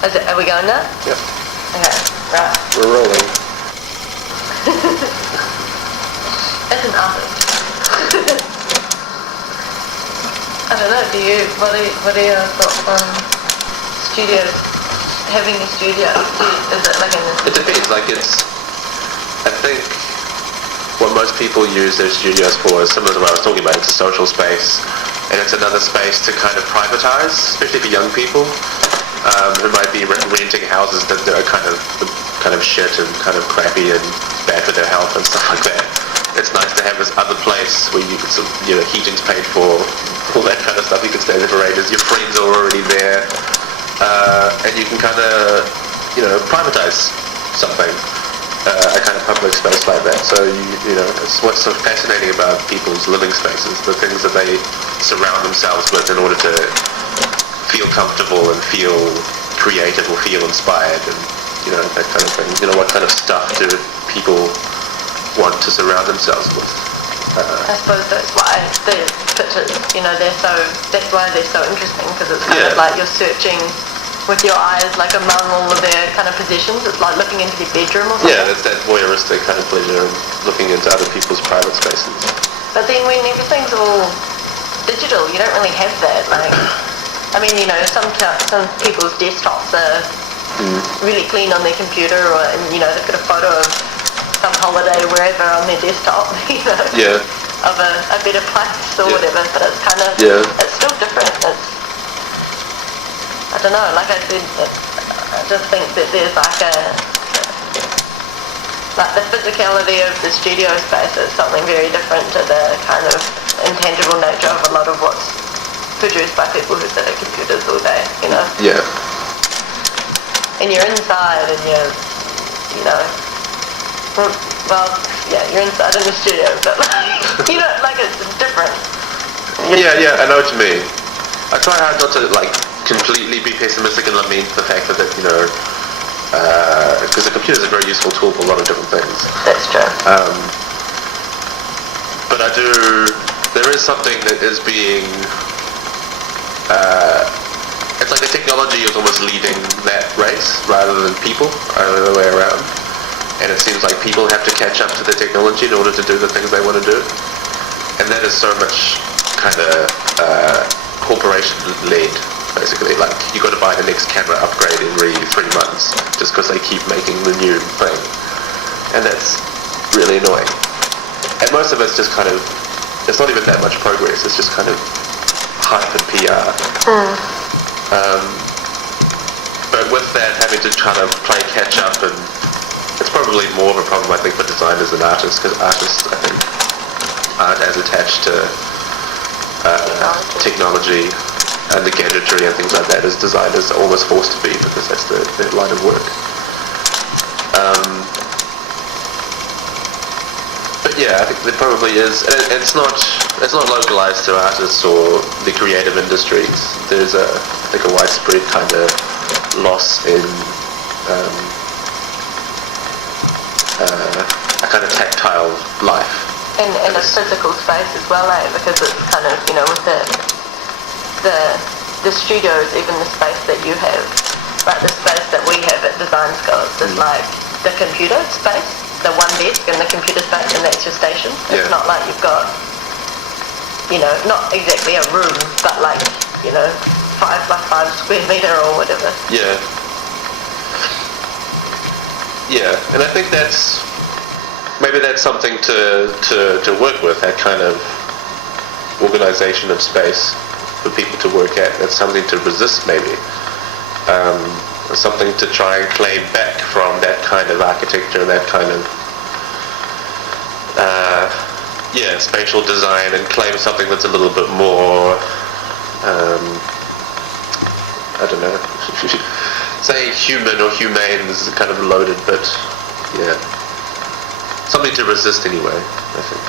Are we going now? Yep. Okay, right. We're rolling. As an artist, I don't know. What are your thoughts on studios? Having a studio? Is it like It depends. I think what most people use their studios for is similar to what I was talking about. It's a social space, and it's another space to kind of privatize, especially for young people who might be renting houses that are kind of shit and kind of crappy and bad for their health and stuff like that. It's nice to have this other place where you can, heating's paid for, all that kind of stuff. You can stay there for ages. Your friends are already there, and you can kind of, privatize something. A kind of public space like that. So it's what's so fascinating about people's living spaces, the things that they surround themselves with in order to feel comfortable and feel creative or feel inspired, and that kind of thing. What kind of stuff do people want to surround themselves with? I suppose that's why the pictures, that's why they're so interesting, because it's kind of like you're searching with your eyes, like among all of their kind of possessions. It's like looking into their bedroom or something. Yeah, that's that voyeuristic kind of pleasure in looking into other people's private spaces. But then when everything's all digital, you don't really have that. Some people's desktops are really clean on their computer, or they've got a photo of some holiday wherever on their desktop, of a better place or whatever. But it's kind of it's still different. I don't know, like I said, I just think that there's the physicality of the studio space is something very different to the kind of intangible nature of a lot of what's produced by people who sit at computers all day, Yeah. And you're inside and you're inside in the studio, but it's different. Yeah, I know what you mean. I try hard not to completely be pessimistic and lament the fact that because the computer is a very useful tool for a lot of different things. That's true. But there is something that is being, it's like the technology is almost leading that race rather than people, or the other way around. And it seems like people have to catch up to the technology in order to do the things they want to do. And that is so much kind of corporation-led. Basically, you got to buy the next camera upgrade every 3 months just because they keep making the new thing, and that's really annoying. And most of it's just kind of, it's not even that much progress. It's just kind of hype and PR. But with that, having to kind of play catch up, and it's probably more of a problem I think for designers than artists, because artists I think aren't as attached to technology and the gadgetry and things like that as designers are almost forced to be, because that's their line of work. But yeah, I think there probably is, and it's not localized to artists or the creative industries. There's I think a widespread kind of loss in a kind of tactile life. And a physical space as well, because it's kind of, with the studios, even the space that you have, the space that we have at Design Skills is like the computer space, the one desk and the computer space, and that's your station. It's not like you've got, not exactly a room, but 5 by 5 square meter or whatever. Yeah, and I think maybe that's something to work with, that kind of organization of space for people to work at. That's something to resist, maybe. Something to try and claim back from that kind of architecture, that kind of spatial design, and claim something that's a little bit more, I don't know, say human or humane is kind of loaded, but yeah, something to resist anyway, I think.